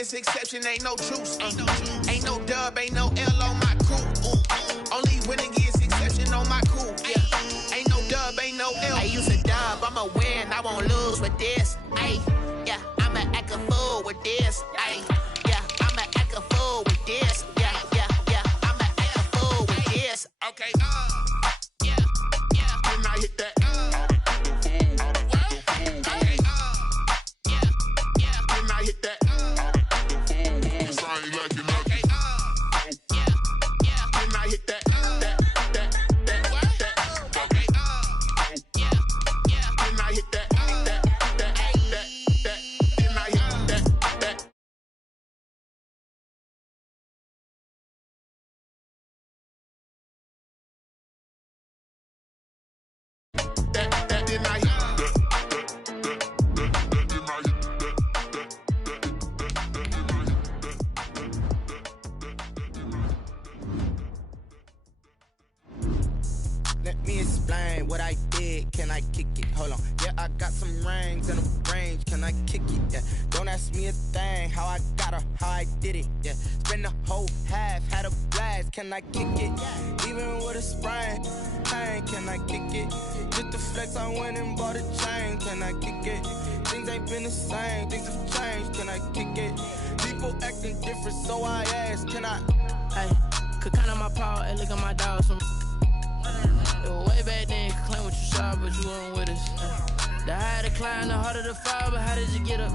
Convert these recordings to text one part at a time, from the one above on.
is exception, ain't no truce. Ain't no dub, ain't no L on my crew. Only winning is exception on my crew. Yeah. Ain't no dub, ain't no L. I use a dub, I'ma win, I won't lose with this. Ay, yeah, I'ma act a fool with this. Ay, yeah, I'ma act a fool with this. Yeah, yeah, yeah, I'ma act a fool with this. Okay, yeah, yeah. When I hit that, okay, yeah, when I hit that, cause I ain't liking nothing. Okay, yeah, when I hit that, okay, yeah, when I hit that, when I hit that. Let me explain what I did. Can I kick it? Hold on. Yeah, I got some rings and a range. Can I kick it? Yeah. Don't ask me a thing. How I got her, how I did it. Yeah. Spend the whole half, had a blast. Can I kick it? Even with a sprain. Pain, can I kick it? Just the flex, I went and bought a chain. Can I kick it? Things ain't been the same. Things have changed. Can I kick it? People acting different, so I ask. Can I? Hey, could count on my power and look at my dogs from. Way back then, claim what you saw, but you weren't with us. The higher the climb, the harder the fall, but how did you get up?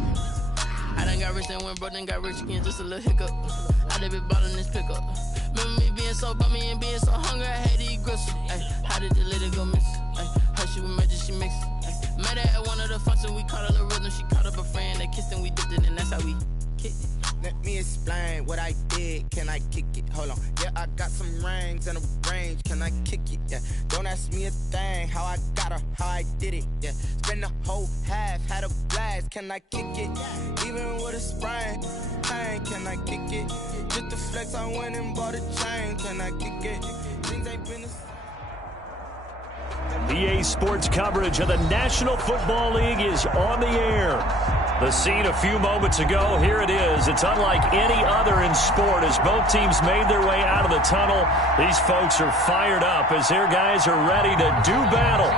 I done got rich and went broke, then got rich again, just a little hiccup. I done been ballin' this pickup. Remember me being so bummy and being so hungry, I had to eat gristle. Ay, how did the lady go miss? Ay, her she was magic, she mixed. Ay, met her at one of the functions, we caught a little rhythm. She caught up a friend, they kissed and we dipped it, and that's how we kicked it. Let me explain what I did. Can I kick it? Hold on. Yeah, I got some rings and a range. Can I kick it? Yeah. Don't ask me a thing. How I got her, how I did it. Yeah. Spend the whole half, had a blast. Can I kick it? Even with a sprain. Pain, can I kick it? Just the flex, I went and bought a chain. Can I kick it? Things ain't been the same. EA Sports coverage of the National Football League is on the air. The scene a few moments ago, here it is. It's unlike any other in sport as both teams made their way out of the tunnel. These folks are fired up as their guys are ready to do battle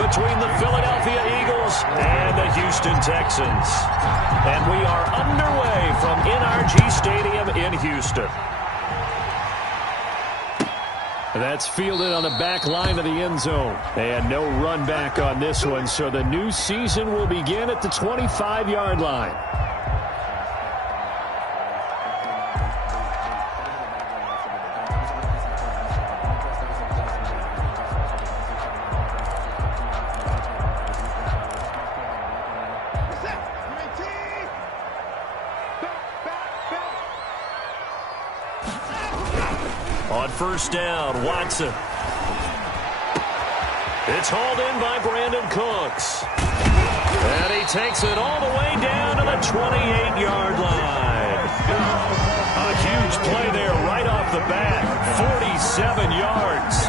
between the Philadelphia Eagles and the Houston Texans. And we are underway from NRG Stadium in Houston. That's fielded on the back line of the end zone. And no run back on this one, so the new season will begin at the 25-yard line. On first down, Watson. It's hauled in by Brandon Cooks. And he takes it all the way down to the 28-yard line. A huge play there right off the bat. 47 yards.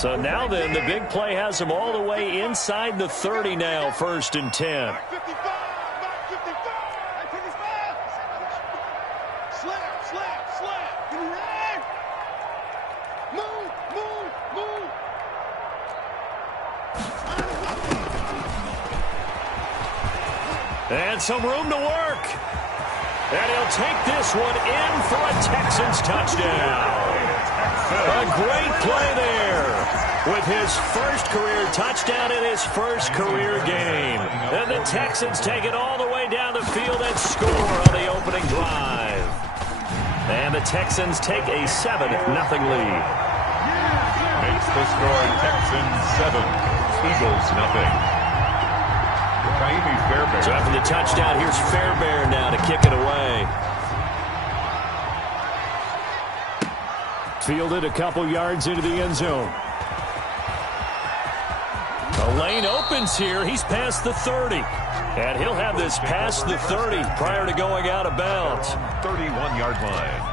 So now then, the big play has him all the way inside the 30 now, 1st and 10. And some room to work. And he'll take this one in for a Texans touchdown. A great play there with his first career touchdown in his first career game. And the Texans take it all the way down the field and score on the opening drive. And the Texans take a 7-0 lead. Makes the score Texans 7, Eagles 0. So after the touchdown, here's Fairbairn now to kick it away. Fielded a couple yards into the end zone. A lane opens here. He's past the 30. And he'll have this past the 30 prior to going out of bounds. 31-yard line.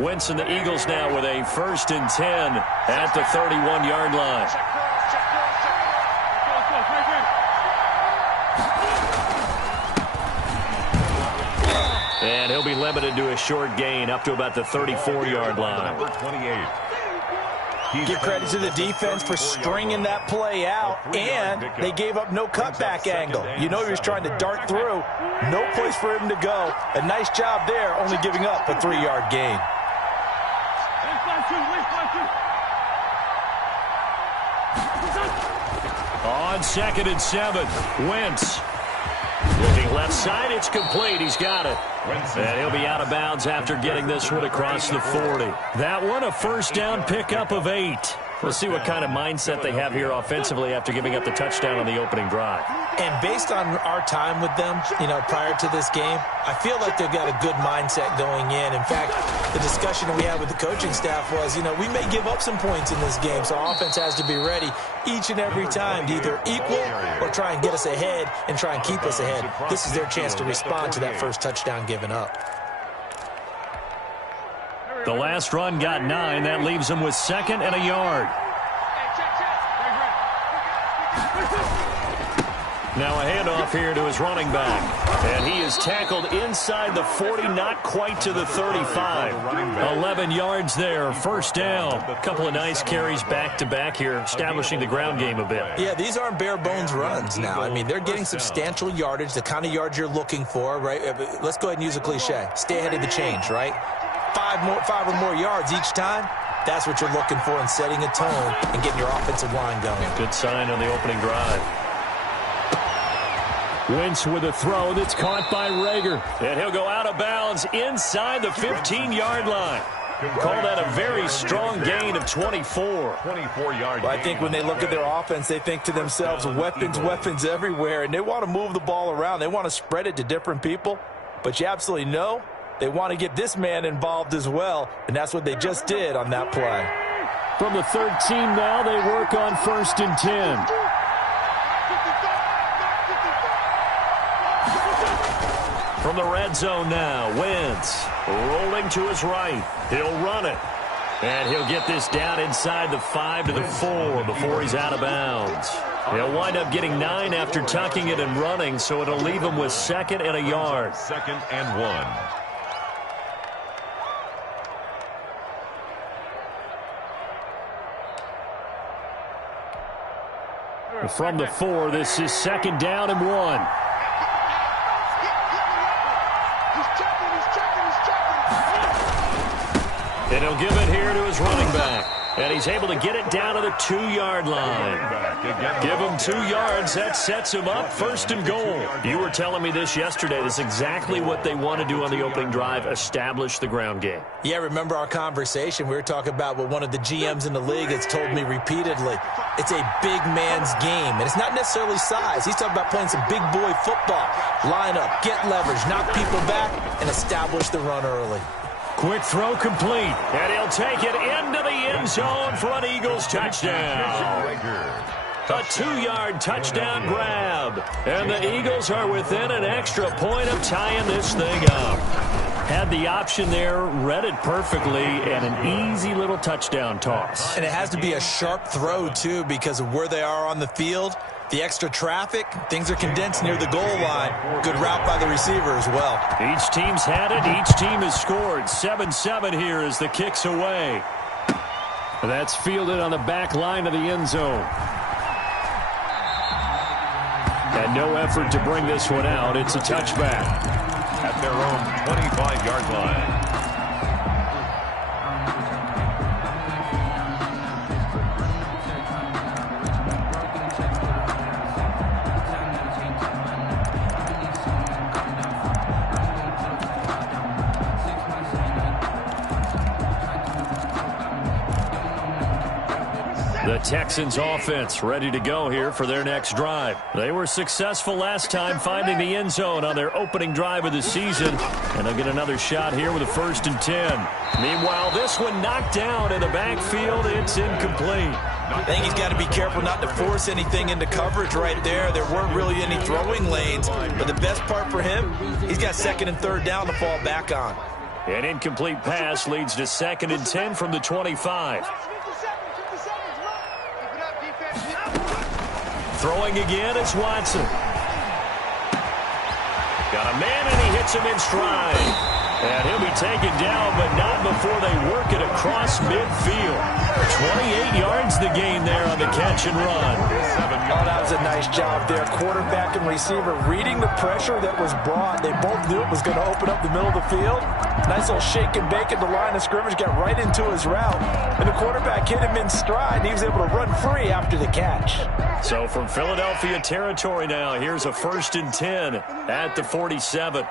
Wentz and the Eagles now with a 1st and 10 at the 31-yard line. And he'll be limited to a short gain up to about the 34-yard line. Number 28. Give credit to the defense for stringing that play out, and they gave up no cutback angle. You know he was trying to dart through. No place for him to go. A nice job there, only giving up a 3-yard gain. On 2nd and 7, Wentz. Looking left side, it's complete. He's got it. And he'll be out of bounds after getting this one across the 40. That one, a 1st down pickup of 8. We'll see what kind of mindset they have here offensively after giving up the touchdown on the opening drive. And based on our time with them, prior to this game, I feel like they've got a good mindset going in. In fact, the discussion that we had with the coaching staff was, we may give up some points in this game, so our offense has to be ready each and every time to either equal or try and get us ahead and try and keep us ahead. This is their chance to respond to that first touchdown given up. The last run got 9. That leaves him with 2nd and a yard. Now a handoff here to his running back. And he is tackled inside the 40, not quite to the 35. 11 yards there, 1st down. A couple of nice carries back-to-back here, establishing the ground game a bit. Yeah, these aren't bare-bones runs now. I mean, they're getting substantial yardage, the kind of yards you're looking for, right? Let's go ahead and use a cliche. Stay ahead of the change, right? 5 or more yards each time. That's what you're looking for in setting a tone and getting your offensive line going. Good sign on the opening drive. Wentz with a throw that's caught by Rager. And he'll go out of bounds inside the 15-yard line. Call that a very strong gain of 24. 24-yard. Well, I think when they look at their offense, they think to themselves, weapons everywhere, and they want to move the ball around. They want to spread it to different people. But you absolutely know they want to get this man involved as well, and that's what they just did on that play. From the 13 now, they work on 1st and 10. From the red zone now, Wentz rolling to his right. He'll run it. And he'll get this down inside the 5 to the 4 before he's out of bounds. He'll wind up getting 9 after tucking it and running, so it'll leave him with 2nd and a yard. 2nd and 1. From the 4, this is 2nd down and 1. And he'll give it here to his running back. And he's able to get it down to the 2-yard line. Give him 2 yards. That sets him up 1st and goal. You were telling me this yesterday. That's exactly what they want to do on the opening drive, establish the ground game. Yeah, remember our conversation. We were talking about what one of the GMs in the league has told me repeatedly. It's a big man's game, and it's not necessarily size. He's talking about playing some big boy football. Line up, get leverage, knock people back, and establish the run early. Quick throw complete, and he'll take it into the end zone for an Eagles touchdown. A 2-yard touchdown grab, and the Eagles are within an extra point of tying this thing up. Had the option there, read it perfectly, and an easy little touchdown toss. And it has to be a sharp throw, too, because of where they are on the field. The extra traffic, things are condensed near the goal line. Good route by the receiver as well. Each team's had it. Each team has scored. 7-7 here as the kick's away. That's fielded on the back line of the end zone. And no effort to bring this one out. It's a touchback. At their own 25-yard line. The Texans offense ready to go here for their next drive. They were successful last time finding the end zone on their opening drive of the season, and they'll get another shot here with a 1st and 10. Meanwhile, this one knocked down in the backfield. It's incomplete. I think he's got to be careful not to force anything into coverage right there. There weren't really any throwing lanes, but the best part for him, he's got 2nd and 3rd down to fall back on. An incomplete pass leads to 2nd and 10 from the 25. Throwing again, it's Watson. Got a man, and he hits him in stride. And he'll be taken down, but not before they work it across midfield. 28 yards the gain there on the catch and run. Oh, that was a nice job there. Quarterback and receiver reading the pressure that was brought. They both knew it was going to open up the middle of the field. Nice little shake and bake at the line of scrimmage, got right into his route. And the quarterback hit him in stride, and he was able to run free after the catch. So from Philadelphia territory now, here's a 1st and 10 at the 47.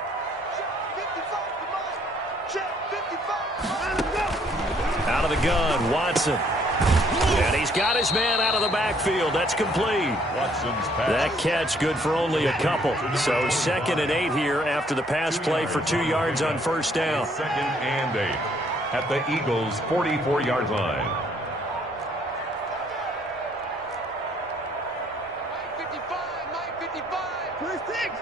Out of the gun, Watson. And he's got his man out of the backfield. That's complete. That catch good for only a couple. So 2nd and 8 here after the pass play for 2 yards on 1st down. 2nd and 8 at the Eagles' 44-yard line. 56.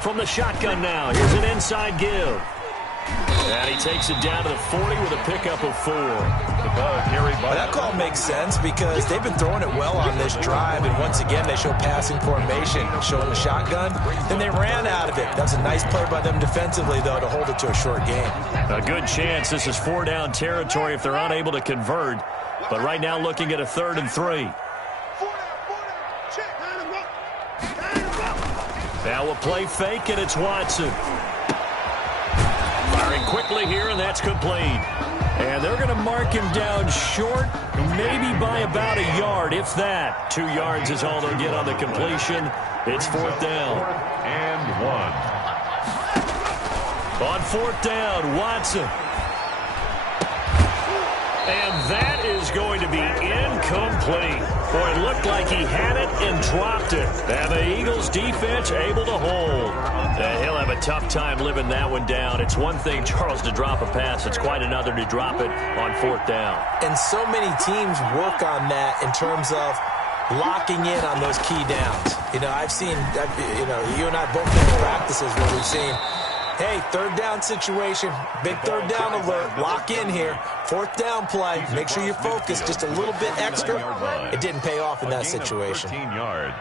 From the shotgun now, here's an inside give. And he takes it down to the 40 with a pickup of 4. The ball carried by... That call makes sense because they've been throwing it well on this drive, and once again they show passing formation, showing the shotgun. Then they ran out of it. That was a nice play by them defensively, though, to hold it to a short game. A good chance this is 4-down territory if they're unable to convert. But right now looking at a 3rd and 3. Now we'll play fake, and it's Watson. Firing quickly here, and that's complete. And they're going to mark him down short, maybe by about a yard, if that. 2 yards is all they'll get on the completion. It's 4th down. And 1. On 4th down, Watson. And that is going to be incomplete. Boy, it looked like he had it and dropped it. And the Eagles defense able to hold. He'll have a tough time living that one down. It's one thing, Charles, to drop a pass. It's quite another to drop it on 4th down. And so many teams work on that in terms of locking in on those key downs. You know, I've seen, you and I both been in practices where we've seen, hey, 3rd down situation, big 3rd down alert, lock in here, 4th down play, make sure you focus just a little bit extra. It didn't pay off in that situation. 13 yards.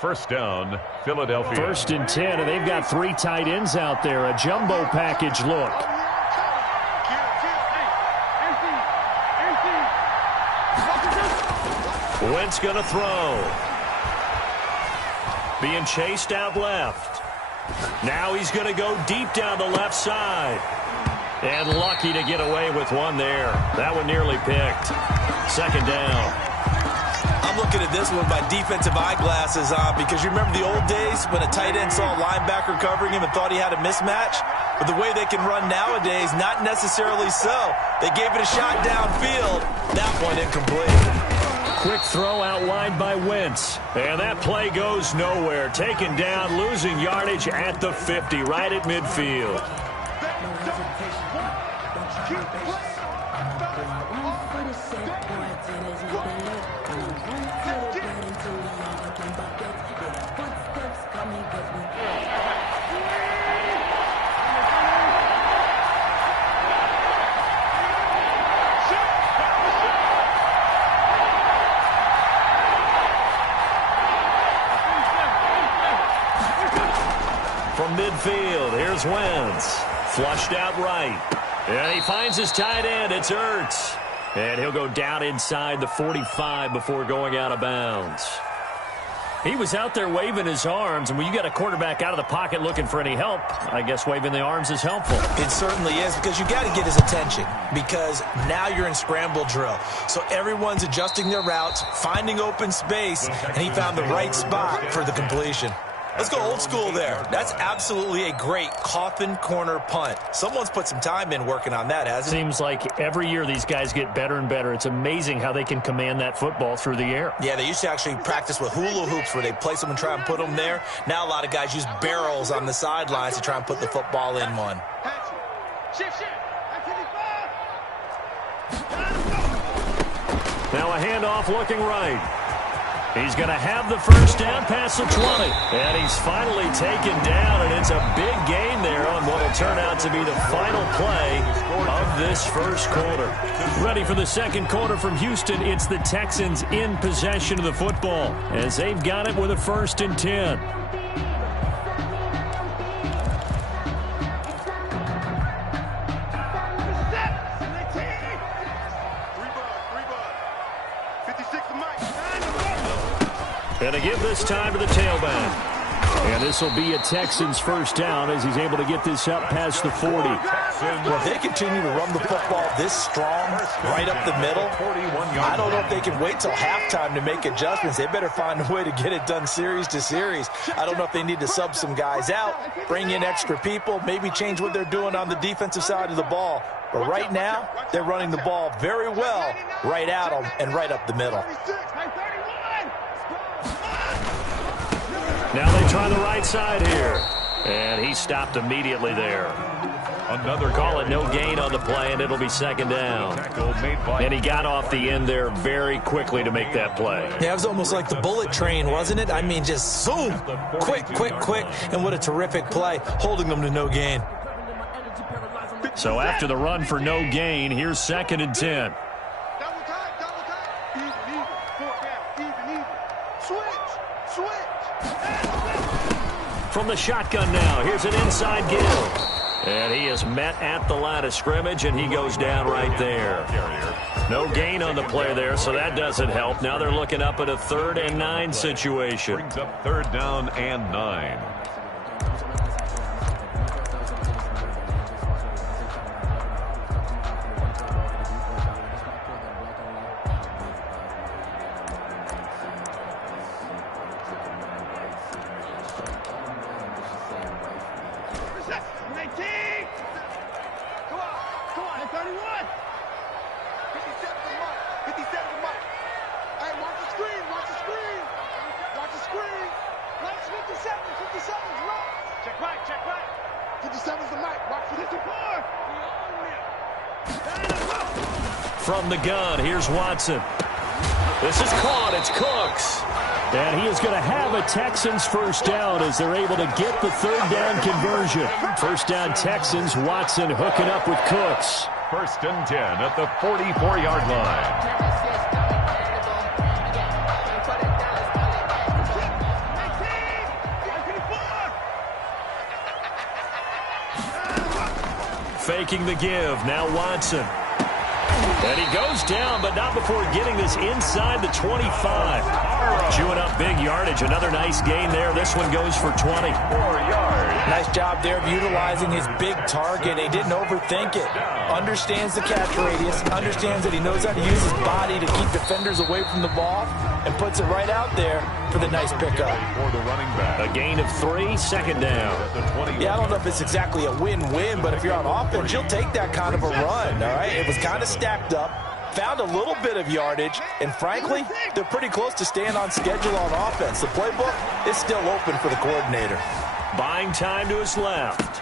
1st down, Philadelphia. 1st and 10, and they've got 3 tight ends out there, a jumbo package look. Wentz going to throw. Being chased out left. Now he's going to go deep down the left side. And lucky to get away with one there. That one nearly picked. 2nd down. I'm looking at this one by defensive eyeglasses on because you remember the old days when a tight end saw a linebacker covering him and thought he had a mismatch? But the way they can run nowadays, not necessarily so. They gave it a shot downfield. That one incomplete. Quick throw outlined by Wentz. And that play goes nowhere. Taken down, losing yardage at the 50, right at midfield. From midfield, here's Wentz. Flushed out right. And he finds his tight end. It's Ertz. And he'll go down inside the 45 before going out of bounds. He was out there waving his arms, and when you got a quarterback out of the pocket looking for any help, I guess waving the arms is helpful. It certainly is, because you got to get his attention, because now you're in scramble drill. So everyone's adjusting their routes, finding open space, and he found the right spot for the completion. Let's go old school there. That's absolutely a great coffin corner punt. Someone's put some time in working on that, hasn't it? Seems like every year these guys get better and better. It's amazing how they can command that football through the air. Yeah, they used to actually practice with hula hoops where they place them and try and put them there. Now a lot of guys use barrels on the sidelines to try and put the football in one. Now a handoff looking right. He's going to have the first down past the 20. And he's finally taken down, and it's a big gain there on what will turn out to be the final play of this first quarter. Ready for the second quarter from Houston. It's the Texans in possession of the football as they've got it with a 1st and 10. And a give this time to the tailback. And this will be a Texans first down as he's able to get this up past the 40. Well, if they continue to run the football this strong, right up the middle, I don't know if they can wait till halftime to make adjustments. They better find a way to get it done series to series. I don't know if they need to sub some guys out, bring in extra people, maybe change what they're doing on the defensive side of the ball. But right now, they're running the ball very well right at them and right up the middle. Now they try the right side here. And he stopped immediately there. Another call it, no gain on the play, and it'll be 2nd down. And he got off the end there very quickly to make that play. Yeah, it was almost like the bullet train, wasn't it? I mean, just zoom, quick, quick, quick. And what a terrific play, holding them to no gain. So after the run for no gain, here's 2nd and 10. From the shotgun now, here's an inside give. And he is met at the line of scrimmage, and he goes down right there. No gain on the play there, so that doesn't help. Now they're looking up at a 3rd and 9 situation. Brings up 3rd down and 9. From the gun, here's Watson. This is caught. It's Cooks. And he is going to have a Texans first down as they're able to get the 3rd down conversion. First down Texans, Watson hooking up with Cooks. 1st and 10 at the 44-yard line. Faking the give. Now Watson. And he goes down, but not before getting this inside the 25. Chewing up big yardage. Another nice gain there. This one goes for 20. 4 yards. Nice job there of utilizing his big target. He didn't overthink it. Understands the catch radius. Understands that he knows how to use his body to keep defenders away from the ball. And puts it right out there for the nice pickup. For the running back. A gain of 3, 2nd down. Yeah, I don't know if it's exactly a win-win, but if you're on offense, you'll take that kind of a run, all right? It was kind of stacked up, found a little bit of yardage, and frankly, they're pretty close to staying on schedule on offense. The playbook is still open for the coordinator. Buying time to his left.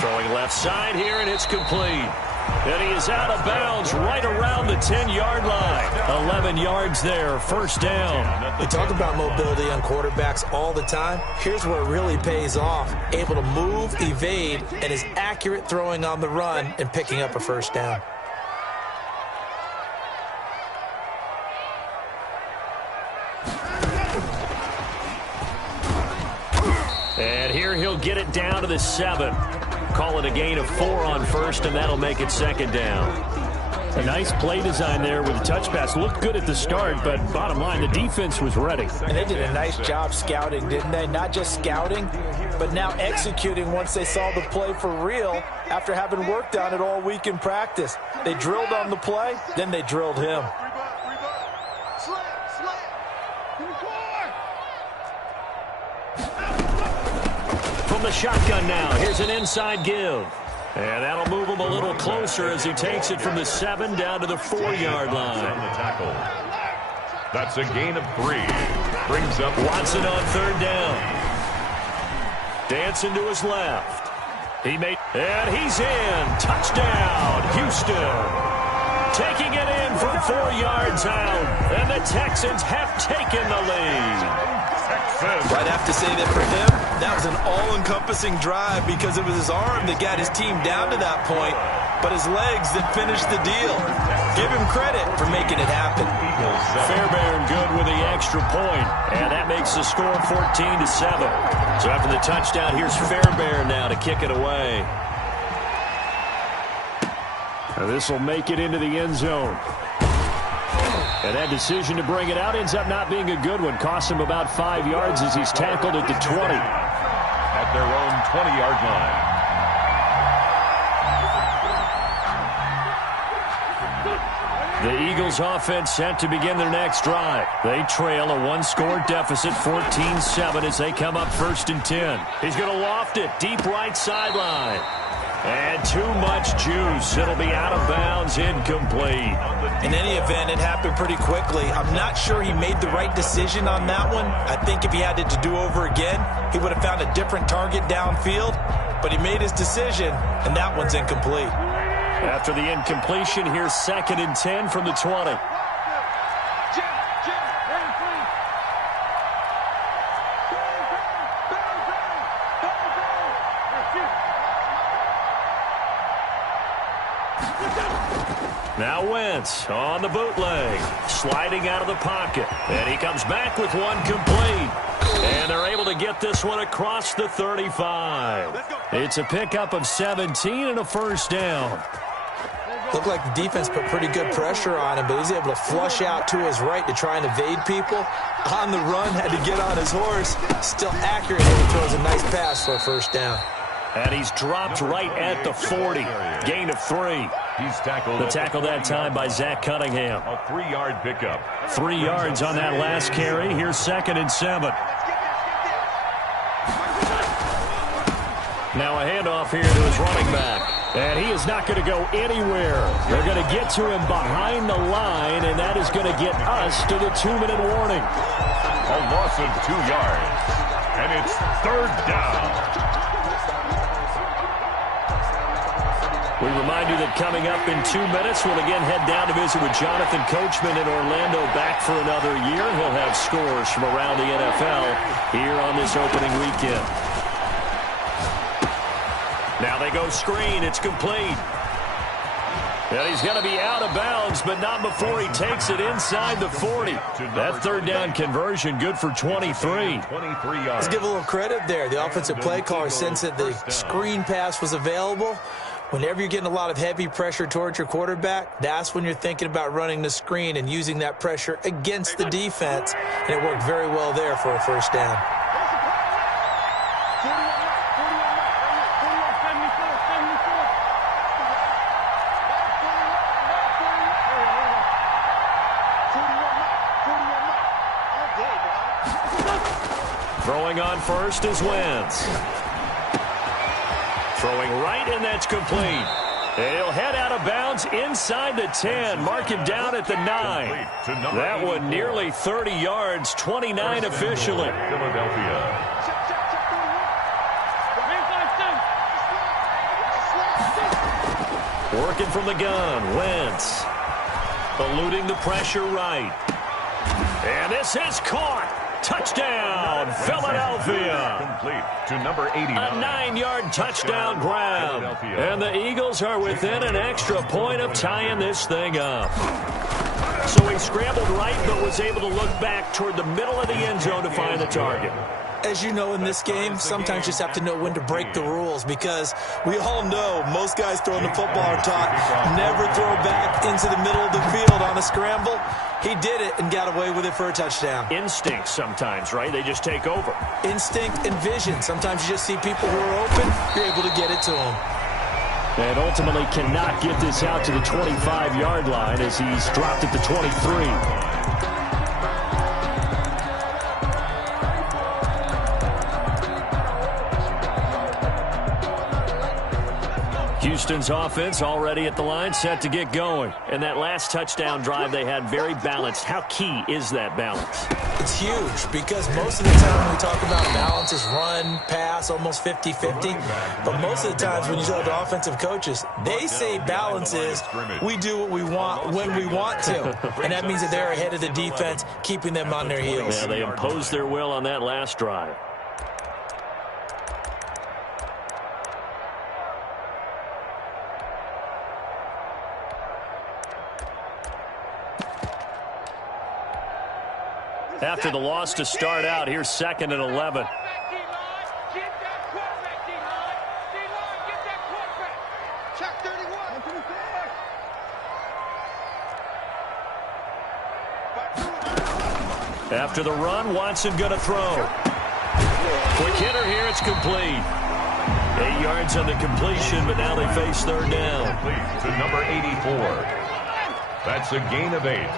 Throwing left side here, and it's complete. And he is out of bounds right around the 10-yard line. 11 yards there, first down. We talk about mobility on quarterbacks all the time. Here's where it really pays off. Able to move, evade, and is accurate throwing on the run and picking up a first down. And here he'll get it down to the 7. Call it a gain of 4 on first, and that'll make it 2nd down. A nice play design there with a touch pass. Looked good at the start, but bottom line, the defense was ready. And they did a nice job scouting, didn't they? Not just scouting, but now executing once they saw the play for real after having worked on it all week in practice. They drilled on the play, then they drilled him. the shotgun now. Here's an inside give. And that'll move him a little closer as he takes it from the 7 down to the 4-yard line. That's a gain of 3. Brings up Watson on 3rd down. Dancing to his left. And he's in. Touchdown, Houston. Taking it in from 4 yards out. And the Texans have taken the lead. I'd have to say that for him, that was an all-encompassing drive because it was his arm that got his team down to that point, but his legs that finished the deal. Give him credit for making it happen. Fairbairn good with the extra point, and that makes the score 14-7. So after the touchdown, here's Fairbairn now to kick it away. This will make it into the end zone. And that decision to bring it out ends up not being a good one. Costs him about 5 yards as he's tackled at the 20. At their own 20-yard line. The Eagles offense set to begin their next drive. They trail a one-score deficit, 14-7, as they come up 1st and 10. He's going to loft it deep right sideline. And too much juice. It'll be out of bounds, incomplete. In any event, it happened pretty quickly. I'm not sure he made the right decision on that one. I think if he had it to do over again, he would have found a different target downfield. But he made his decision, and that one's incomplete. After the incompletion, here's 2nd and 10 from the 20. Now Wentz on the bootleg, sliding out of the pocket. And he comes back with one complete. And they're able to get this one across the 35. It's a pickup of 17 and a 1st down. Looked like the defense put pretty good pressure on him, but he's able to flush out to his right to try and evade people. On the run, had to get on his horse. Still accurate, and he throws a nice pass for a 1st down. And he's dropped right at the 40. Gain of 3. He's tackled. The tackle that time by Zach Cunningham. A 3-yard pickup. 3 yards on that last carry. Here's 2nd and 7. Now a handoff here to his running back. And he is not going to go anywhere. They're going to get to him behind the line, and that is going to get us to the 2-minute warning. A loss of 2 yards. And it's 3rd down. We remind you that coming up in 2 minutes, we'll again head down to visit with Jonathan Coachman in Orlando, back for another year. He'll have scores from around the NFL here on this opening weekend. Now they go screen. It's complete. And he's going to be out of bounds, but not before he takes it inside the 40. That 3rd down conversion good for 23. Let's give a little credit there. The offensive play caller sensed that the screen pass was available. Whenever you're getting a lot of heavy pressure towards your quarterback, that's when you're thinking about running the screen and using that pressure against the defense. And it worked very well there for a 1st down. Throwing on 1st is Wentz. Throwing right, and that's complete. And he'll head out of bounds inside the 10. Mark him down at the 9. That one nearly 30 yards, 29 officially. Philadelphia. Working from the gun, Wentz. Eluding the pressure right. And this is caught. Touchdown, Philadelphia. Complete to number 89. A 9-yard touchdown grab. And the Eagles are within an extra point of tying this thing up. So he scrambled right, but was able to look back toward the middle of the end zone to find the target. As you know, in this game, sometimes you just have to know when to break the rules, because we all know most guys throwing the football are taught never throw back into the middle of the field on a scramble. He did it and got away with it for a touchdown. Instinct sometimes, right? They just take over. Instinct and vision. Sometimes you just see people who are open, you're able to get it to them. And ultimately cannot get this out to the 25-yard line as he's dropped at the 23. Houston's offense already at the line, set to get going. And that last touchdown drive they had very balanced. How key is that balance? It's huge because most of the time when we talk about balance is run, pass, almost 50-50. But most of the times when you talk to offensive coaches, they say balance is we do what we want when we want to. And that means that they're ahead of the defense, keeping them on their heels. Yeah, they imposed their will on that last drive. After the loss to start out, here's 2nd and 11. After the run, Watson going to throw. Quick hitter here, it's complete. 8 yards on the completion, but now they face 3rd down. Complete to number 84. That's a gain of 8.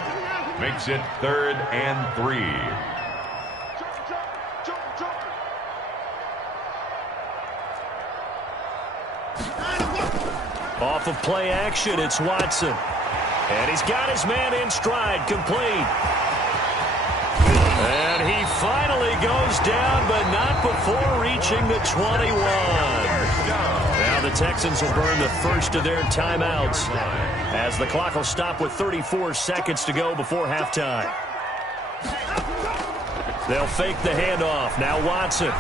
Makes it 3rd and 3. Off of play action, it's Watson. And he's got his man in stride, complete. And he finally goes down, but not before reaching the 21. Now the Texans will burn the first of their timeouts as the clock will stop with 34 seconds to go before halftime. They'll fake the handoff. Now Watson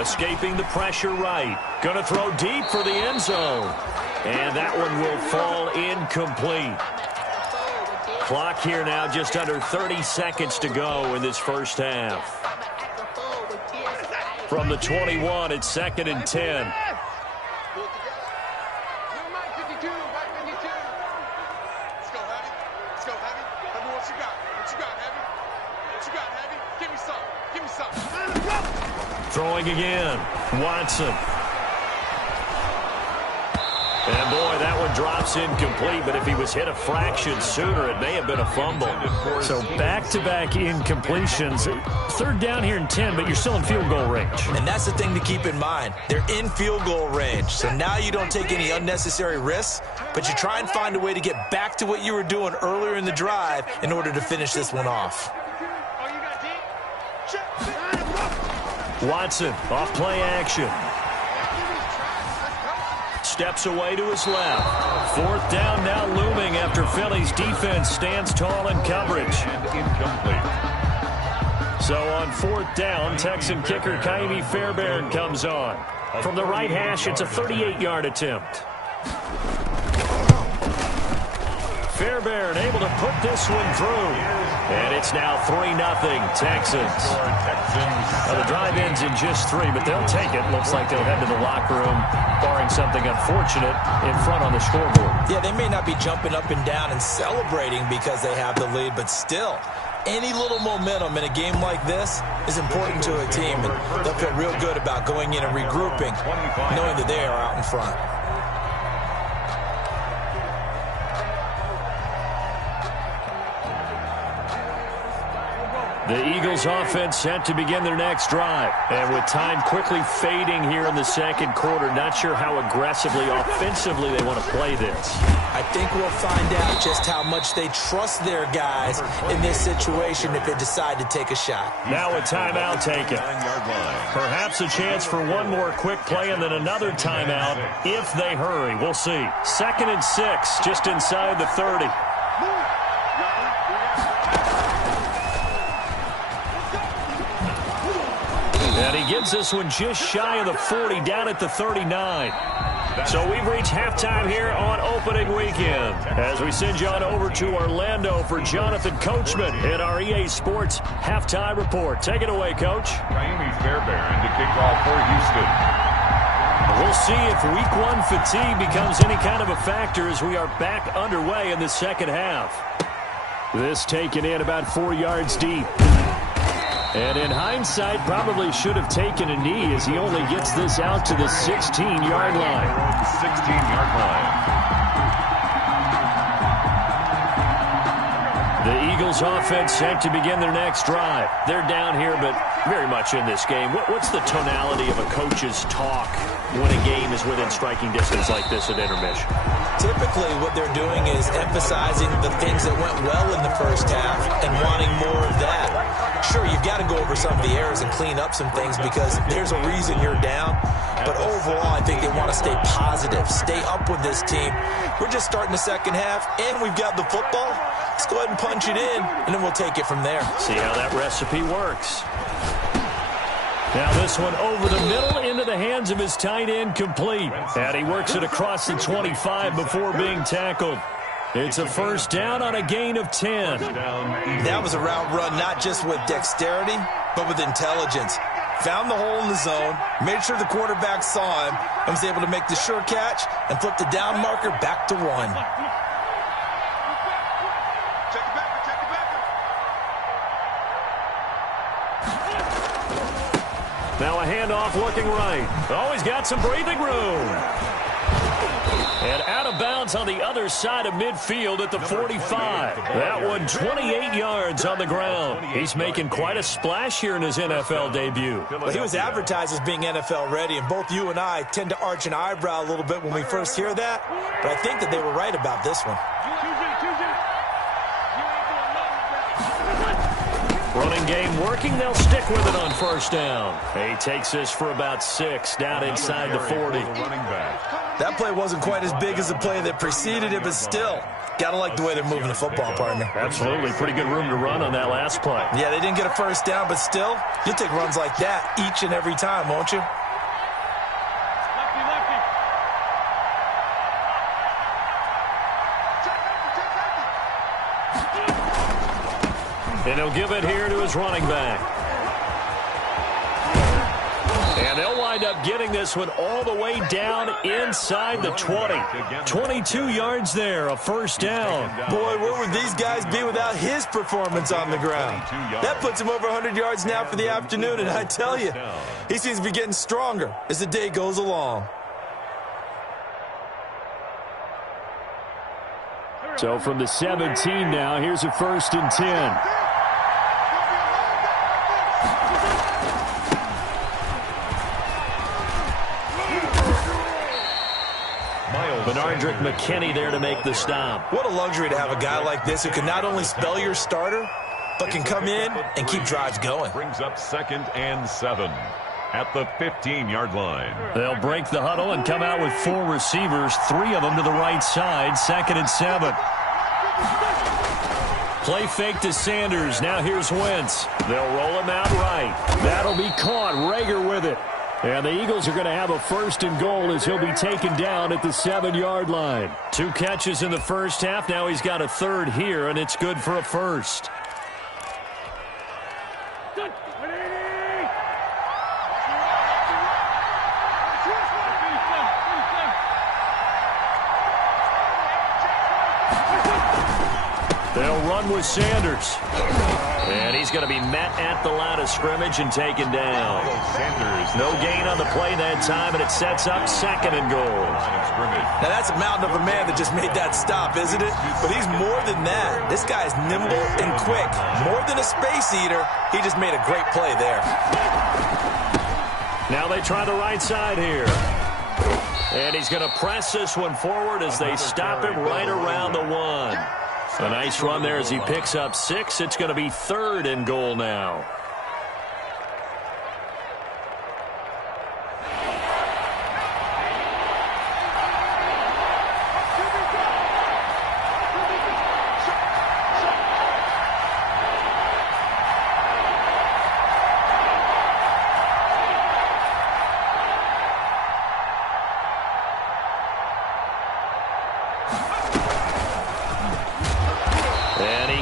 escaping the pressure right. Going to throw deep for the end zone. And that one will fall incomplete. Clock here now just under 30 seconds to go in this first half. From the 21, it's 2nd and 10. Throwing again. Watson. And boy, that one drops incomplete, but if he was hit a fraction sooner, it may have been a fumble. So back-to-back incompletions. 3rd down here and 10, but you're still in field goal range. And that's the thing to keep in mind. They're in field goal range. So now you don't take any unnecessary risks, but you try and find a way to get back to what you were doing earlier in the drive in order to finish this one off. Watson off play action. Steps away to his left. 4th down now looming after Philly's defense stands tall in coverage. And incomplete. So on 4th down, Texan kicker Kaimi Fairbairn comes on. From the right hash, it's a 38-yard attempt. Fairbairn able to put this one through. And it's now 3-0 Texans. Now the drive ends in just 3, but they'll take it. Looks like they'll head to the locker room, barring something unfortunate, in front on the scoreboard. Yeah, they may not be jumping up and down and celebrating because they have the lead, but still, any little momentum in a game like this is important to a team, and they'll feel real good about going in and regrouping, knowing that they are out in front. The Eagles offense set to begin their next drive. And with time quickly fading here in the 2nd quarter, not sure how aggressively, offensively they want to play this. I think we'll find out just how much they trust their guys in this situation if they decide to take a shot. Now a timeout taken. Perhaps a chance for one more quick play and then another timeout if they hurry. We'll see. 2nd and 6, just inside the 30. And he gets this one just shy of the 40, down at the 39. So we've reached halftime here on opening weekend as we send you on over to Orlando for Jonathan Coachman in our EA Sports Halftime Report. Take it away, Coach. Kaimi Fairbairn to kick off for Houston. We'll see if Week 1 fatigue becomes any kind of a factor as we are back underway in the second half. This taken in about 4 yards deep. And in hindsight, probably should have taken a knee as he only gets this out to the 16-yard line. 16-yard line. The Eagles offense set to begin their next drive. They're down here, but very much in this game. What's the tonality of a coach's talk when a game is within striking distance like this at intermission? Typically, what they're doing is emphasizing the things that went well in the first half and wanting more of that. Sure, you've got to go over some of the errors and clean up some things because there's a reason you're down. But overall, I think they want to stay positive, stay up with this team. We're just starting the second half, and we've got the football. Let's go ahead and punch it in, and then we'll take it from there. See how that recipe works. Now this one over the middle into the hands of his tight end, complete. And he works it across the 25 before being tackled. It's a first down on a gain of 10. That was a route run not just with dexterity, but with intelligence. Found the hole in the zone, made sure the quarterback saw him, and was able to make the sure catch and flip the down marker back to 1. Now a handoff looking right. Oh, he's got some breathing room. And out of bounds on the other side of midfield at the 45. That one 28 yards on the ground. He's making quite a splash here in his NFL debut. Well, he was advertised as being NFL ready, and both you and I tend to arch an eyebrow a little bit when we first hear that. But I think that they were right about this one. Running game working. They'll stick with it on first down. He takes this for about 6 down inside the 40. That play wasn't quite as big as the play that preceded it, but still, gotta like the way they're moving the football, partner. Absolutely. Pretty good room to run on that last play. Yeah, they didn't get a first down, but still, you'll take runs like that each and every time, won't you? And he'll give it here to his running back. And they'll wind up getting this one all the way down inside the 20. 22 yards there, a first down. Boy, where would these guys be without his performance on the ground? That puts him over 100 yards now for the afternoon, and I tell you, he seems to be getting stronger as the day goes along. So from the 17 now, here's a 1st and 10. Benardrick McKinney there to make the stop. What a luxury to have a guy like this who can not only spell your starter, but can come in and keep drives going. Brings up 2nd and 7 at the 15-yard line. They'll break the huddle and come out with 4 receivers, 3 of them to the right side, 2nd and 7. Play fake to Sanders. Now here's Wentz. They'll roll him out right. That'll be caught. Rager with it. And the Eagles are going to have a 1st and goal as he'll be taken down at the 7-yard line. 2 catches in the first half. Now he's got a 3rd here, and it's good for a 1st. They'll run with Sanders. And he's going to be met at the line of scrimmage and taken down. No gain on the play that time, and it sets up 2nd and goal. Now that's a mountain of a man that just made that stop, isn't it? But he's more than that. This guy is nimble and quick. More than a space eater, he just made a great play there. Now they try the right side here. And he's going to press this one forward as they stop him right around the 1. A nice run there as he picks up 6. It's going to be 3rd and goal now.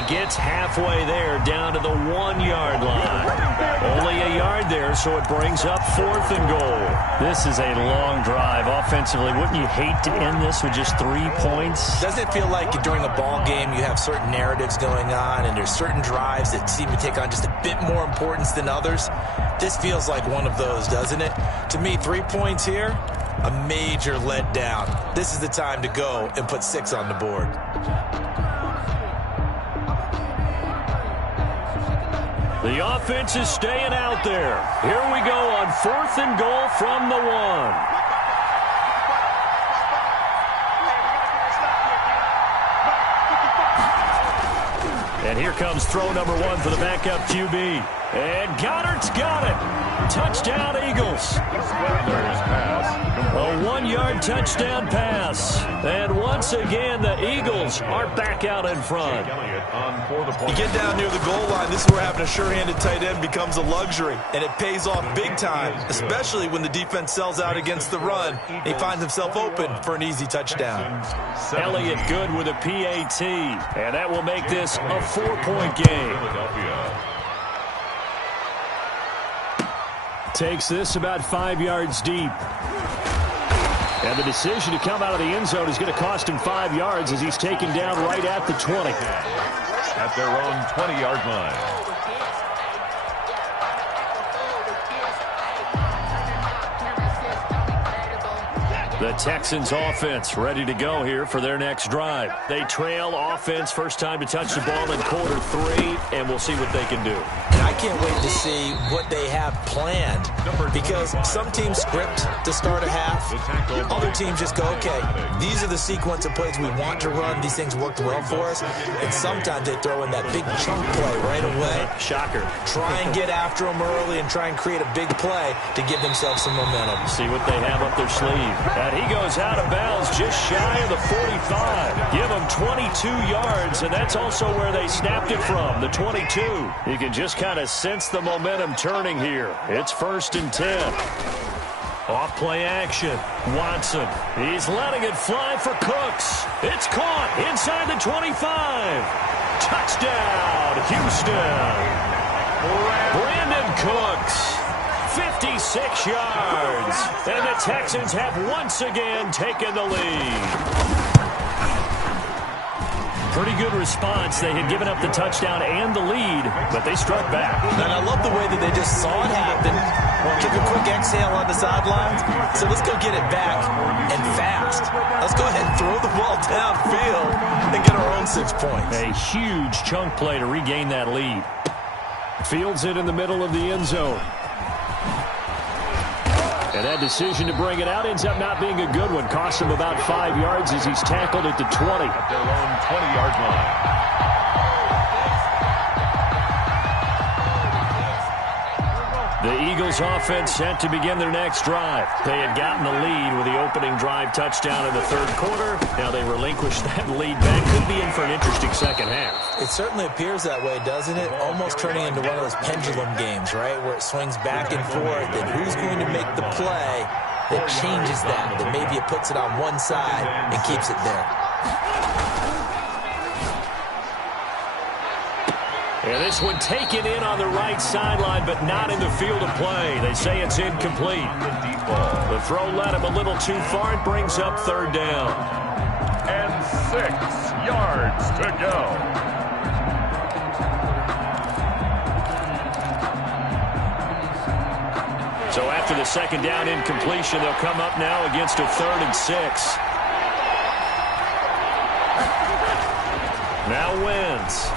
Gets halfway there, down to the 1-yard line. Only a yard there, so it brings up 4th and goal. This is a long drive offensively. Wouldn't you hate to end this with just 3 points? Doesn't it feel like during a ball game you have certain narratives going on and there's certain drives that seem to take on just a bit more importance than others? This feels like one of those, doesn't it? To me, 3 points here, a major letdown. This is the time to go and put 6 on the board. The offense is staying out there. Here we go on 4th and goal from the 1. And here comes throw number 1 for the backup QB. And Goddard's got it. Touchdown, Eagles. A 1-yard touchdown pass. And once again, the Eagles are back out in front. You get down near the goal line, this is where having a sure-handed tight end becomes a luxury. And it pays off big time, especially when the defense sells out against the run. He finds himself open for an easy touchdown. Elliott good with a PAT. And that will make this a 4-point game. Takes this about 5 yards deep. And the decision to come out of the end zone is going to cost him 5 yards as he's taken down right at the 20. At their own 20-yard line. The Texans offense ready to go here for their next drive. They trail offense first time to touch the ball in quarter 3, and we'll see what they can do. And I can't wait to see what they have planned, because some teams script to start a half. Other teams just go, okay, these are the sequence of plays we want to run. These things worked well for us. And sometimes they throw in that big chunk play right away. Shocker. Try and get after them early and try and create a big play to give themselves some momentum. See what they have up their sleeve. And he goes out of bounds just shy of the 45. Give him 22 yards, and that's also where they snapped it from, the 22. You can just kind of sense the momentum turning here. It's 1st and 10. Off play action. Watson. He's letting it fly for Cooks. It's caught inside the 25. Touchdown, Houston. Brandon Cooks. 56 yards. And the Texans have once again taken the lead. Pretty good response. They had given up the touchdown and the lead, but they struck back. And I love the way that they just saw it happen. Took a quick exhale on the sidelines. So let's go get it back and fast. Let's go ahead and throw the ball downfield and get our own 6 points. A huge chunk play to regain that lead. Fields it in the middle of the end zone. And that decision to bring it out ends up not being a good one. Costs him about 5 yards as he's tackled at the 20. At their own 20-yard line. The Eagles offense set to begin their next drive. They had gotten the lead with the opening drive touchdown in the 3rd quarter. Now they relinquish that lead back. Could be in for an interesting second half. It certainly appears that way, doesn't it? Almost turning into one of those pendulum games, right? Where it swings back and forth, and who's going to make the play that changes that maybe it puts it on one side and keeps it there. And this one taken in on the right sideline, but not in the field of play. They say it's incomplete. The throw led him a little too far. It brings up 3rd down. And 6 yards to go. So after the 2nd down incompletion, they'll come up now against a 3rd and 6. Now wins.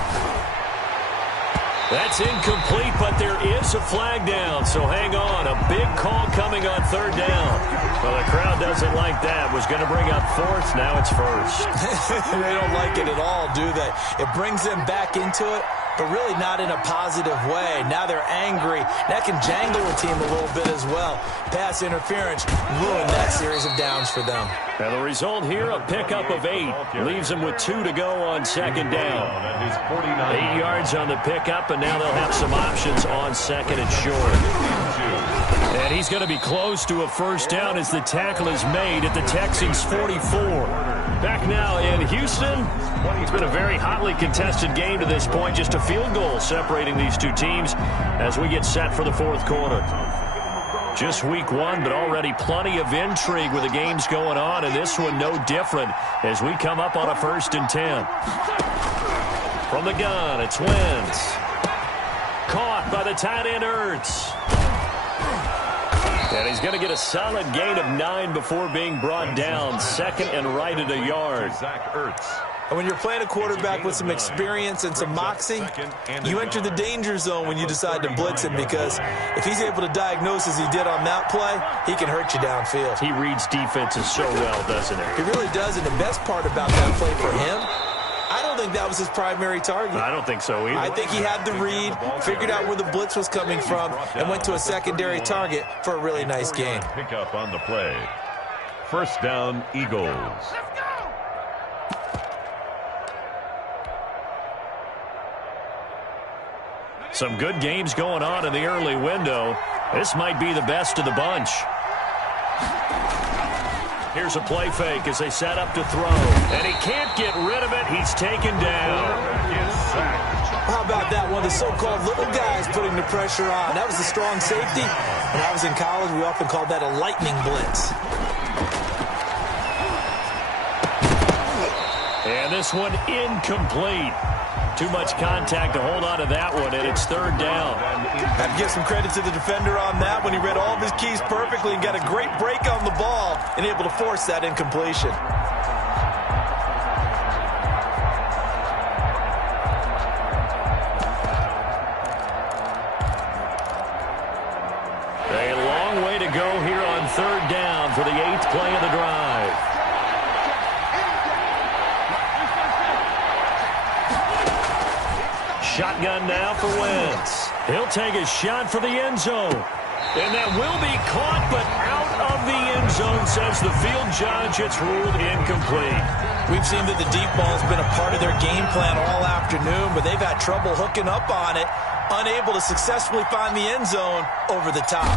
That's incomplete, but there is a flag down, so hang on. A big call coming on 3rd down. Well, the crowd doesn't like that. Was going to bring up 4th, now it's 1st. They don't like it at all, do they? It brings them back into it, but really not in a positive way. Now they're angry. That can jangle a team a little bit as well. Pass interference ruined that series of downs for them. And the result here, a pickup of 8. Leaves them with 2 to go on 2nd down. 8 yards on the pickup, and now they'll have some options on 2nd and short. And he's going to be close to a 1st down as the tackle is made at the Texans' 44. Back now in Houston. It's been a very hotly contested game to this point. Just a field goal separating these two teams as we get set for the 4th quarter. Just week 1, but already plenty of intrigue with the games going on, and this one no different as we come up on a 1st and 10. From the gun, it's Wentz. Caught by the tight end, Ertz. And he's going to get a solid gain of 9 before being brought down. 2nd and right at a yard. Zach Ertz. And when you're playing a quarterback with some experience and some moxie, you enter the danger zone when you decide to blitz him, because if he's able to diagnose as he did on that play, he can hurt you downfield. He reads defenses so well, doesn't he? He really does, and the best part about that play for him, I don't think that was his primary target. I don't think so either. I think he had the read, figured out where the blitz was coming from, and went to a secondary target for a really nice gain. Pick up on the play. First down, Eagles. Some good games going on in the early window. This might be the best of the bunch. Here's a play fake as they set up to throw. And he can't get rid of it. He's taken down. How about that one? The so-called little guys putting the pressure on. That was the strong safety. When I was in college, we often called that a lightning blitz. And this one incomplete. Too much contact to hold on to that one, and it's third down. Have to give some credit to the defender on that when he read all of his keys perfectly and got a great break on the ball and able to force that incompletion. A long way to go here on third down for the 8th play of the drive. Shotgun now for Wentz. He'll take a shot for the end zone. And that will be caught, but out of the end zone, says the field judge. It's ruled incomplete. We've seen that the deep ball's been a part of their game plan all afternoon, but they've had trouble hooking up on it, unable to successfully find the end zone over the top.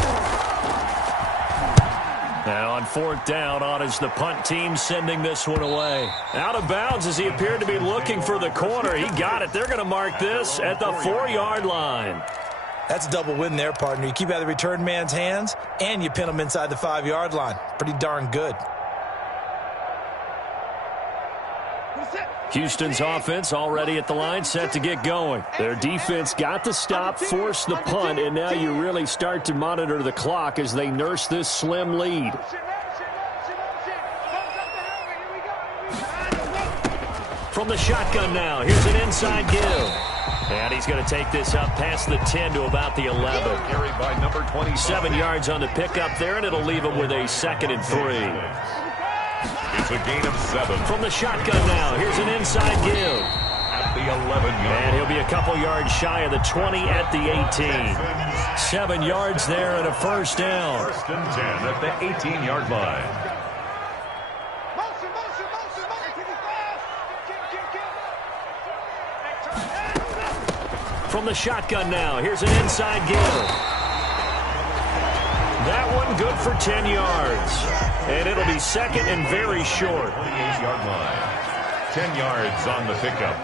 Now on fourth down, on is the punt team sending this one away. Out of bounds as he appeared to be looking for the corner. He got it. They're going to mark this at the 4-yard line. That's a double win there, partner. You keep out of the return man's hands, and you pin him inside the 5-yard line. Pretty darn good. Houston's offense already at the line, set to get going. Their defense got the stop, forced the punt, and now you really start to monitor the clock as they nurse this slim lead. From the shotgun now, here's an inside give. And he's going to take this up past the 10 to about the 11. Carried by number 27. 7 yards on the pickup there, and it'll leave him with a 2nd and 3. It's a gain of 7. From the shotgun now, here's an inside give. At the 11-yard. And he'll be a couple yards shy of the 20 at the 18. 7 yards there and a first down. First and 10 at the 18-yard line. From the shotgun now, here's an inside give. That one good for 10 yards. And it'll be 2nd and very short. 28-yard line. 10 yards on the pickup.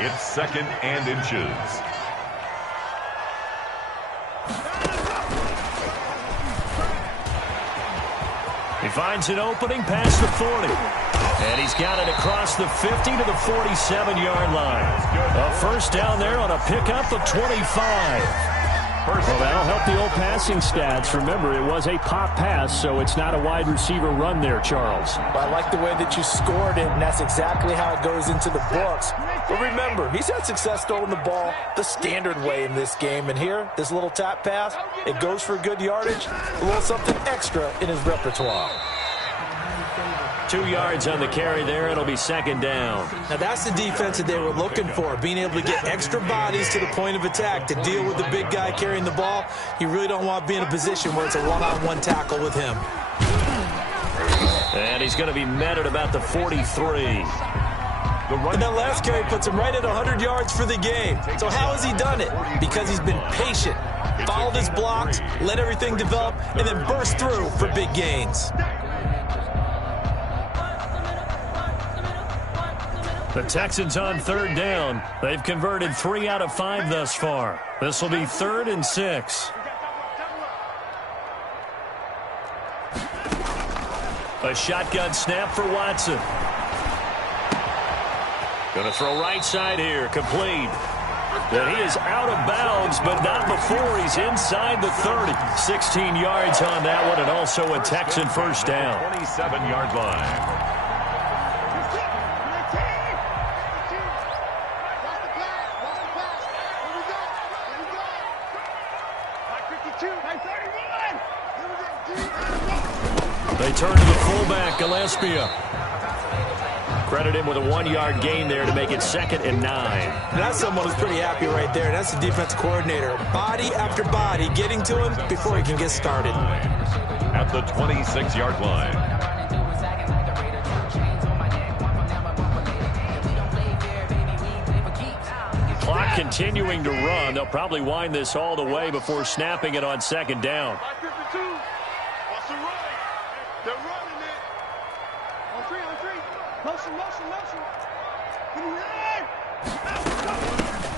It's 2nd and inches. He finds an opening past the 40. And he's got it across the 50 to the 47-yard line. A first down there on a pickup of 25. Well, that'll help the old passing stats. Remember, it was a pop pass, so it's not a wide receiver run there, Charles. Well, I like the way that you scored it, and that's exactly how it goes into the books. But remember, he's had success throwing the ball the standard way in this game. And here, this little tap pass, it goes for good yardage, a little something extra in his repertoire. 2 yards on the carry there. It'll be 2nd down. Now, that's the defense that they were looking for, being able to get extra bodies to the point of attack to deal with the big guy carrying the ball. You really don't want to be in a position where it's a one-on-one tackle with him. And he's going to be met at about the 43. And that last carry puts him right at 100 yards for the game. So how has he done it? Because he's been patient, followed his blocks, let everything develop, and then burst through for big gains. The Texans on third down. They've converted 3 out of 5 thus far. This will be 3rd and 6. A shotgun snap for Watson. Going to throw right side here. Complete. And he is out of bounds, but not before he's inside the 30. 16 yards on that one, and also a Texan first down. 27-yard line. They turn to the fullback, Gillespie. Credit him with a 1-yard gain there to make it 2nd and 9. That's someone who's pretty happy right there. That's the defense coordinator. Body after body getting to him before he can get started. At the 26-yard line. Clock continuing to run. They'll probably wind this all the way before snapping it on 2nd down.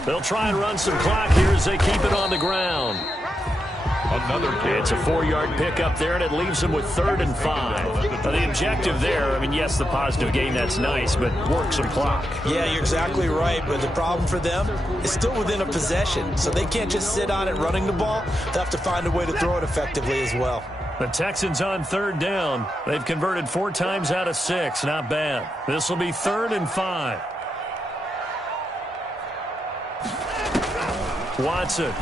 They'll try and run some clock here as they keep it on the ground. Another kick. It's a 4-yard pickup there, and it leaves them with 3rd and 5. Now, the objective there, I mean, yes, the positive gain, that's nice, but work some clock. Yeah, you're exactly right, but the problem for them is still within a possession, so they can't just sit on it running the ball. They'll have to find a way to throw it effectively as well. The Texans on 3rd down. They've converted 4 times out of 6. Not bad. This will be 3rd and 5. Watson.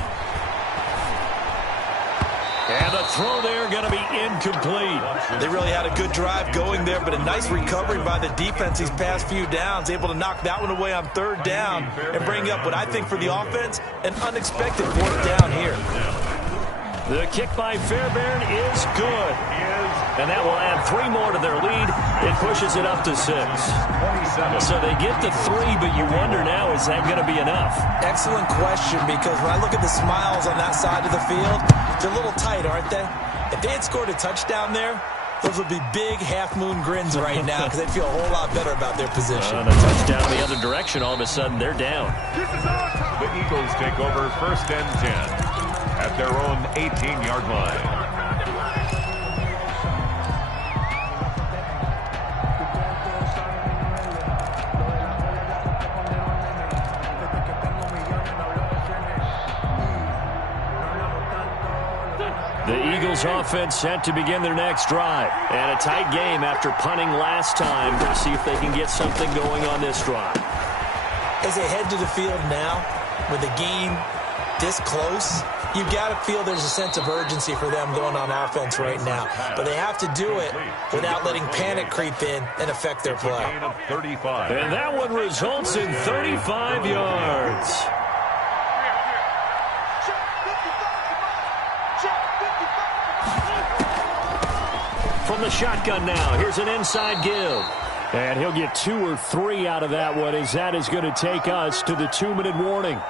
And the throw there going to be incomplete. They really had a good drive going there, but a nice recovery by the defense these past few downs, able to knock that one away on 3rd down and bring up what I think for the offense, an unexpected 4th down here. The kick by Fairbairn is good. And that will add 3 more to their lead. It pushes it up to 6. So they get to 3, but you wonder now, is that going to be enough? Excellent question, because when I look at the smiles on that side of the field, they're a little tight, aren't they? If they had scored a touchdown there, those would be big half-moon grins right now because they'd feel a whole lot better about their position. And a touchdown the other direction, all of a sudden they're down. The Eagles take over 1st and 10 at their own 18-yard line. The Eagles offense set to begin their next drive. And a tight game after punting last time. To see if they can get something going on this drive. As they head to the field now, with the game this close, you've got to feel there's a sense of urgency for them going on offense right now. But they have to do it without letting panic creep in and affect their play. And that one results in 35 yards. From the shotgun now, here's an inside give. And he'll get 2 or 3 out of that one, as that is going to take us to the 2-minute warning.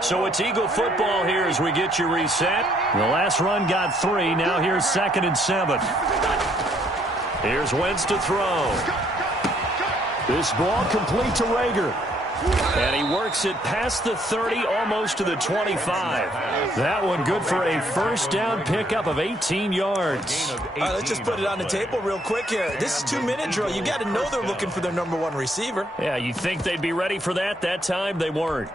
So it's Eagle football here as we get you reset. The last run got 3. Now here's 2nd and 7. Here's Wentz to throw. This ball complete to Rager. And he works it past the 30, almost to the 25. That one good for a 1st down pickup of 18 yards. All right, let's just put it on the table real quick here. This is 2-minute drill. You got to know they're looking for their number 1 receiver. Yeah, you'd think they'd be ready for that. That time they weren't.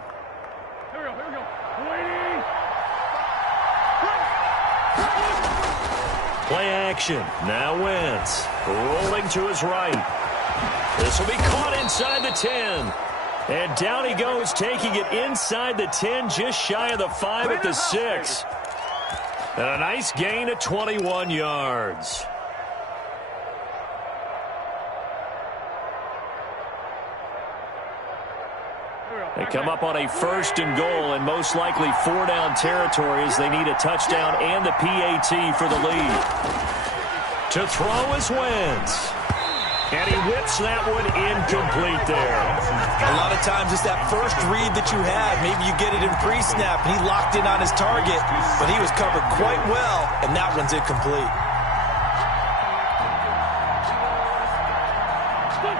Play action. Now Wentz rolling to his right. This will be caught inside the 10. And down he goes, taking it inside the 10, just shy of the 5 at the 6. And a nice gain of 21 yards. They come up on a 1st and goal, and most likely 4-down territory as they need a touchdown and the PAT for the lead. To throw is Wentz. And he whips that one incomplete there. A lot of times it's that first read that you had. Maybe you get it in pre-snap. He locked in on his target, but he was covered quite well, and that one's incomplete.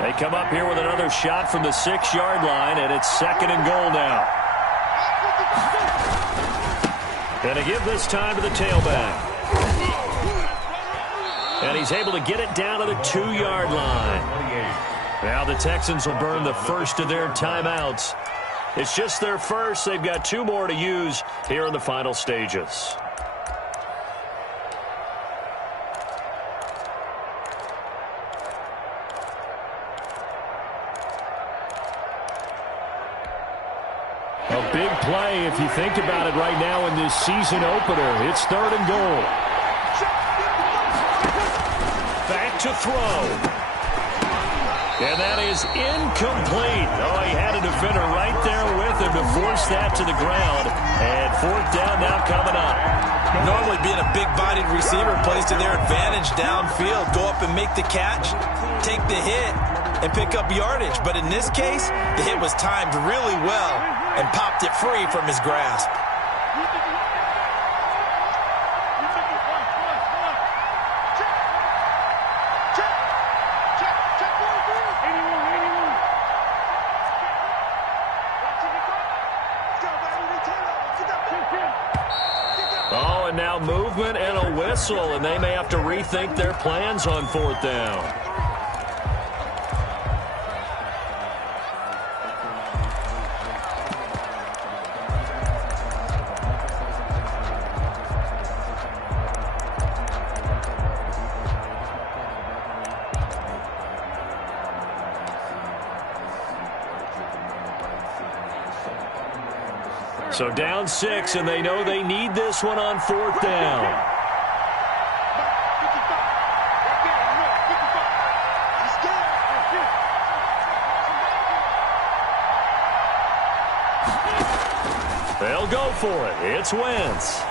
They come up here with another shot from the 6-yard line, and it's 2nd and goal now. Gonna give this time to the tailback. And he's able to get it down to the 2-yard line. Now the Texans will burn the first of their timeouts. It's just their first. They've got 2 more to use here in the final stages. A big play if you think about it right now in this season opener. It's 3rd and goal. Back to throw. And that is incomplete. Oh, he had a defender right there with him to force that to the ground. And 4th down now coming up. Normally being a big-bodied receiver plays to their advantage downfield. Go up and make the catch, take the hit, and pick up yardage. But in this case, the hit was timed really well and popped it free from his grasp. Oh, and now movement and a whistle, and they may have to rethink their plans on 4th down. So down 6, and they know they need this one on 4th down. They'll go for it. It's Wentz.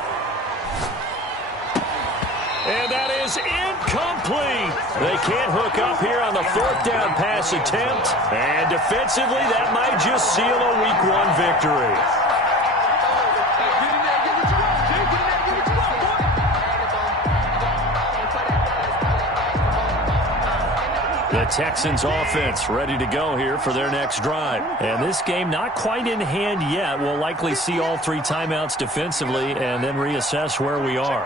And that is incomplete. They can't hook up here on the 4th down pass attempt. And defensively, that might just seal a Week 1 victory. The Texans offense ready to go here for their next drive. And this game not quite in hand yet. We'll likely see all 3 timeouts defensively and then reassess where we are.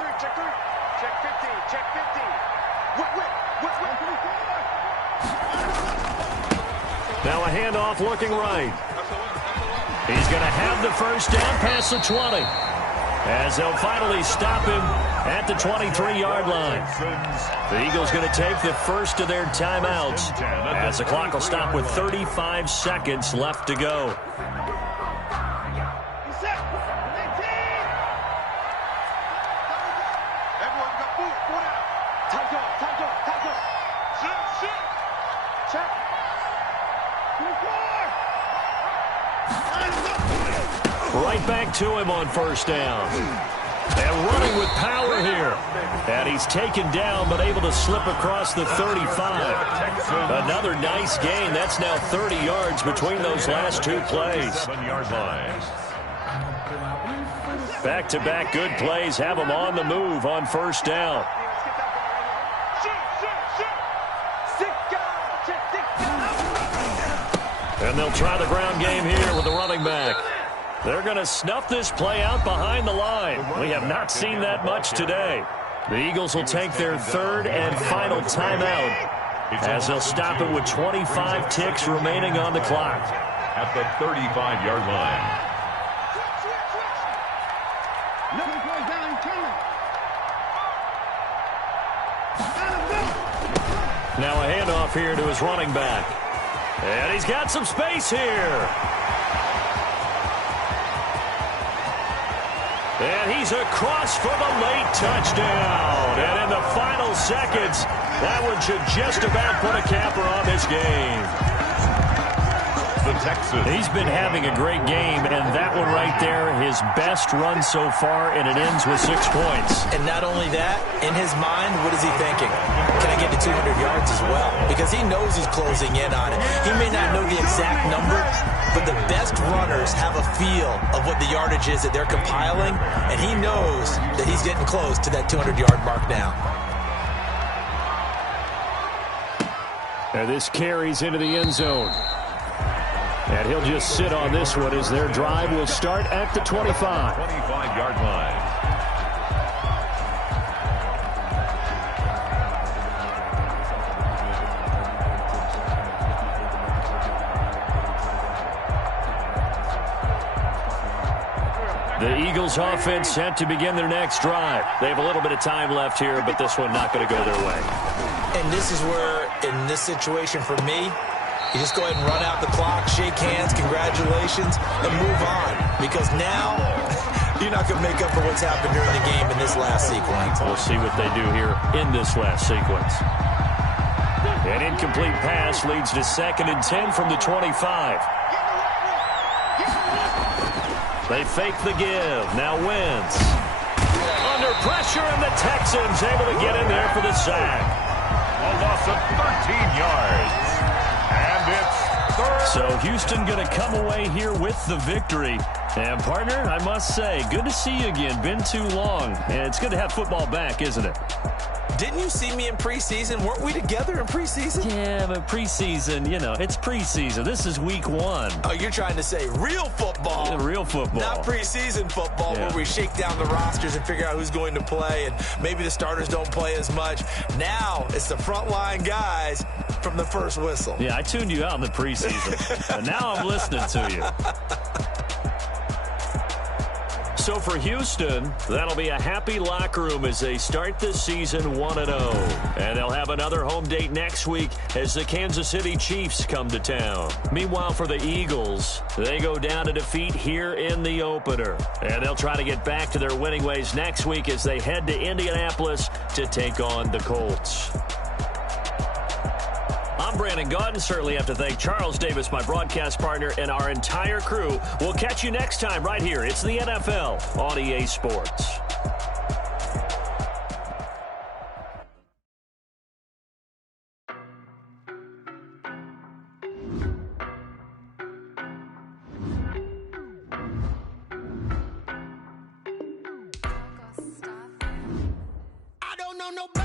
Now a handoff looking right. He's going to have the first down past the 20. As they'll finally stop him at the 23-yard line. The Eagles going to take the first of their timeouts as the clock will stop with 35 seconds left to go. Right back to him on first down. And running with power here. And he's taken down but able to slip across the 35. Another nice gain. That's now 30 yards between those last 2 plays. Back-to-back good plays have them on the move on first down. And they'll try the ground game here with the running back. They're going to snuff this play out behind the line. We have not seen that much today. The Eagles will take their 3rd and final timeout as they'll stop it with 25 ticks remaining on the clock. At the 35-yard line. Now a handoff here to his running back. And he's got some space here. And he's across for the late touchdown. And in the final seconds, that one should just about put a capper on this game. The Texans. He's been having a great game, and that one right there, his best run so far, and it ends with 6 points. And not only that, in his mind, what is he thinking? Can I get to 200 yards as well? Because he knows he's closing in on it. He may not know the exact number, but the best runners have a feel of what the yardage is that they're compiling, and he knows that he's getting close to that 200-yard mark now. And this carries into the end zone. And he'll just sit on this one as their drive will start at the 25. 25-yard line. The Eagles offense set to begin their next drive. They have a little bit of time left here, but this one not going to go their way. And this is where, in this situation for me, you just go ahead and run out the clock, shake hands, congratulations, and move on. Because now, you're not going to make up for what's happened during the game in this last sequence. We'll see what they do here in this last sequence. An incomplete pass leads to 2nd and 10 from the 25. They fake the give. Now Wentz. Under pressure, and the Texans able to get in there for the sack. A loss of 13 yards. And it's third. So Houston going to come away here with the victory. And, partner, I must say, good to see you again. Been too long. And it's good to have football back, isn't it? Didn't you see me in preseason? Weren't we together in preseason? Yeah, but preseason, you know, it's preseason. This is week 1. Oh, you're trying to say real football. Yeah, real football. Not preseason football, yeah, where we shake down the rosters and figure out who's going to play, and maybe the starters don't play as much. Now it's the frontline guys from the first whistle. Yeah, I tuned you out in the preseason. And now I'm listening to you. So for Houston, that'll be a happy locker room as they start this season 1-0. And they'll have another home date next week as the Kansas City Chiefs come to town. Meanwhile, for the Eagles, they go down to defeat here in the opener. And they'll try to get back to their winning ways next week as they head to Indianapolis to take on the Colts. I'm Brandon Gaudin. Certainly have to thank Charles Davis, my broadcast partner, and our entire crew. We'll catch you next time right here. It's the NFL on EA Sports. I don't know nobody.